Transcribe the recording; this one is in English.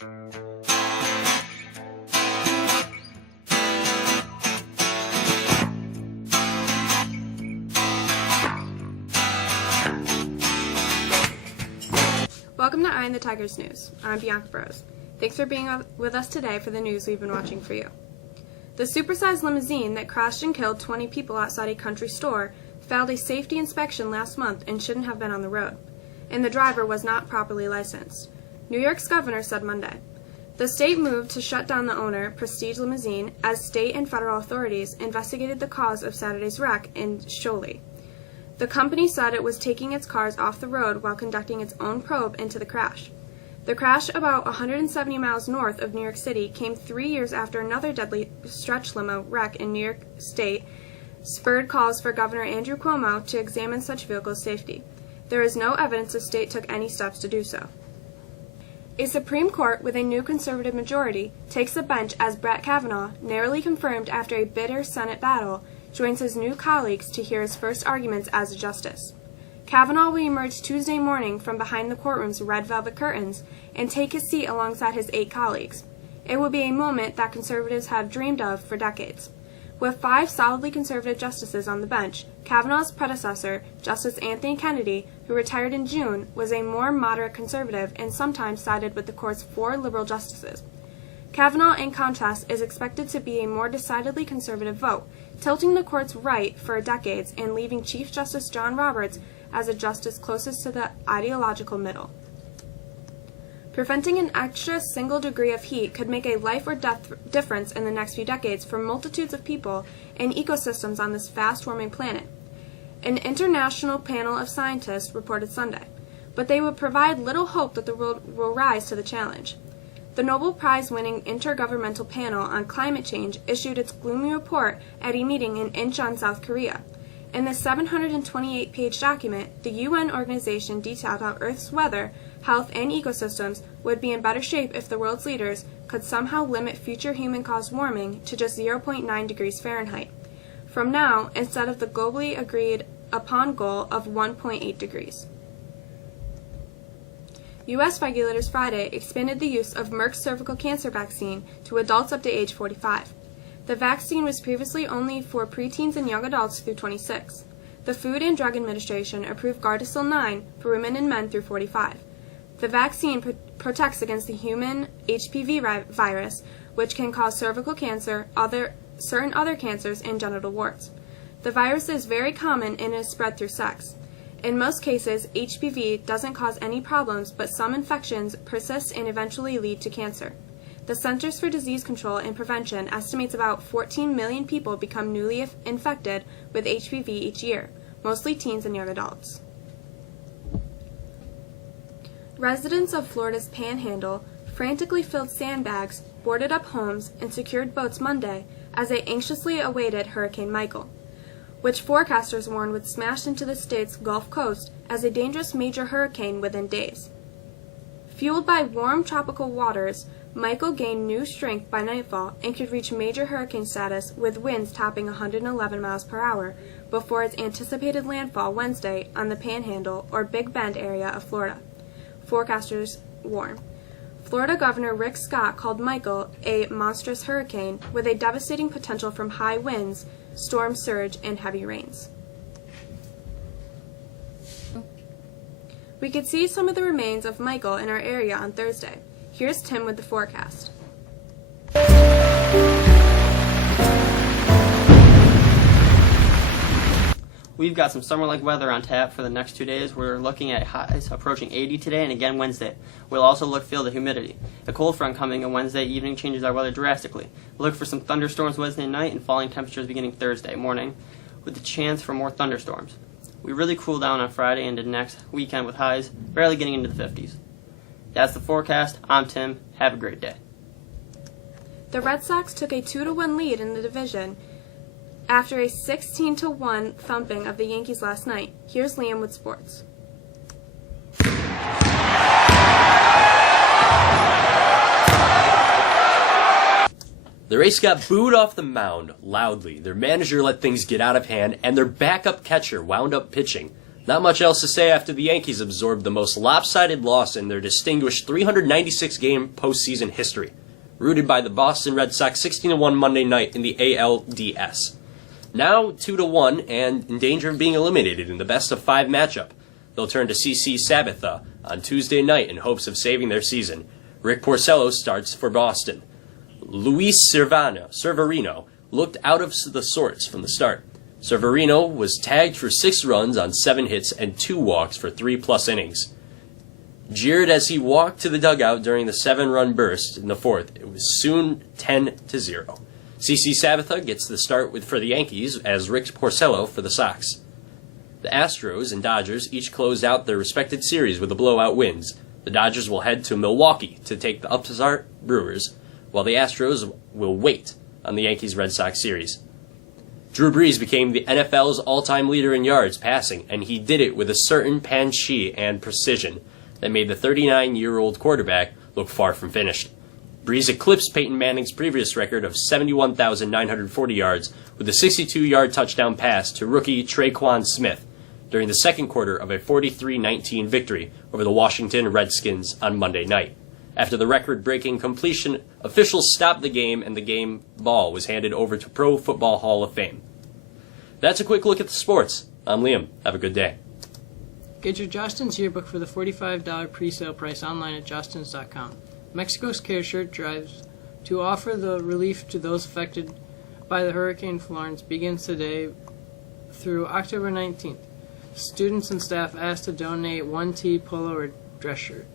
Welcome to Eye on the Tigers News. I'm Bianca Bros. Thanks for being with us today for the news we've been watching for you. The supersized limousine that crashed and killed 20 people outside a country store failed a safety inspection last month and shouldn't have been on the road, and the driver was not properly licensed. New York's governor said Monday. The state moved to shut down the owner, Prestige Limousine, as state and federal authorities investigated the cause of Saturday's wreck in Sholey. The company said it was taking its cars off the road while conducting its own probe into the crash. The crash, about 170 miles north of New York City, came 3 years after another deadly stretch limo wreck in New York State spurred calls for Governor Andrew Cuomo to examine such vehicles' safety. There is no evidence the state took any steps to do so. A Supreme Court with a new conservative majority takes the bench as Brett Kavanaugh, narrowly confirmed after a bitter Senate battle, joins his new colleagues to hear his first arguments as a justice. Kavanaugh will emerge Tuesday morning from behind the courtroom's red velvet curtains and take his seat alongside his 8 colleagues. It will be a moment that conservatives have dreamed of for decades. With 5 solidly conservative justices on the bench, Kavanaugh's predecessor, Justice Anthony Kennedy, who retired in June, was a more moderate conservative and sometimes sided with the court's 4 liberal justices. Kavanaugh, in contrast, is expected to be a more decidedly conservative vote, tilting the court's right for decades and leaving Chief Justice John Roberts as a justice closest to the ideological middle. Preventing an extra single degree of heat could make a life or death difference in the next few decades for multitudes of people and ecosystems on this fast-warming planet, an international panel of scientists reported Sunday, but they would provide little hope that the world will rise to the challenge. The Nobel Prize-winning Intergovernmental Panel on Climate Change issued its gloomy report at a meeting in Incheon, South Korea. In the 728-page document, the UN organization detailed how Earth's weather, health, and ecosystems would be in better shape if the world's leaders could somehow limit future human-caused warming to just 0.9 degrees Fahrenheit. From now, instead of the globally agreed upon goal of 1.8 degrees. U.S. regulators Friday expanded the use of Merck's cervical cancer vaccine to adults up to age 45. The vaccine was previously only for preteens and young adults through 26. The Food and Drug Administration approved Gardasil 9 for women and men through 45. The vaccine protects against the human HPV virus, which can cause cervical cancer, certain other cancers, and genital warts. The virus is very common and is spread through sex. In most cases, HPV doesn't cause any problems, but some infections persist and eventually lead to cancer. The Centers for Disease Control and Prevention estimates about 14 million people become newly infected with HPV each year, mostly teens and young adults. Residents of Florida's Panhandle frantically filled sandbags, boarded up homes, and secured boats Monday as they anxiously awaited Hurricane Michael, which forecasters warned would smash into the state's Gulf Coast as a dangerous major hurricane within days. Fueled by warm tropical waters, Michael gained new strength by nightfall and could reach major hurricane status with winds topping 111 miles per hour before its anticipated landfall Wednesday on the Panhandle or Big Bend area of Florida, forecasters warn. Florida Governor Rick Scott called Michael a monstrous hurricane with a devastating potential from high winds, storm surge, and heavy rains. We could see some of the remains of Michael in our area on Thursday. Here's Tim with the forecast. We've got some summer-like weather on tap for the next 2 days. We're looking at highs approaching 80 today and again Wednesday. We'll also feel the humidity. A cold front coming on Wednesday evening changes our weather drastically. Look for some thunderstorms Wednesday night and falling temperatures beginning Thursday morning with the chance for more thunderstorms. We really cool down on Friday into next weekend with highs barely getting into the 50s. That's the forecast. I'm Tim. Have a great day. The Red Sox took a 2-1 lead in the division after a 16-1 thumping of the Yankees last night. Here's Liam with sports. The Rays got booed off the mound loudly. Their manager let things get out of hand, and their backup catcher wound up pitching. Not much else to say after the Yankees absorbed the most lopsided loss in their distinguished 396-game postseason history, rooted by the Boston Red Sox 16-1 Monday night in the ALDS. Now 2-1 and in danger of being eliminated in the best-of-5 matchup. They'll turn to CC Sabathia on Tuesday night in hopes of saving their season. Rick Porcello starts for Boston. Luis Severino looked out of the sorts from the start. Severino was tagged for 6 runs on 7 hits and 2 walks for 3+ innings. Jeered as he walked to the dugout during the 7-run burst in the 4th, it was soon 10-0. CC Sabathia gets the start for the Yankees as Rick Porcello for the Sox. The Astros and Dodgers each closed out their respective series with the blowout wins. The Dodgers will head to Milwaukee to take the upstart Brewers, while the Astros will wait on the Yankees-Red Sox series. Drew Brees became the NFL's all-time leader in yards passing, and he did it with a certain panchee and precision that made the 39-year-old quarterback look far from finished. Brees eclipsed Peyton Manning's previous record of 71,940 yards with a 62-yard touchdown pass to rookie Traquan Smith during the second quarter of a 43-19 victory over the Washington Redskins on Monday night. After the record-breaking completion, officials stopped the game and the game ball was handed over to Pro Football Hall of Fame. That's a quick look at the sports. I'm Liam. Have a good day. Get your Justin's yearbook for the $45 pre-sale price online at justins.com. Mexico's Care Shirt drives to offer the relief to those affected by the Hurricane Florence begins today through October 19th. Students and staff asked to donate one tee, polo, or dress shirt.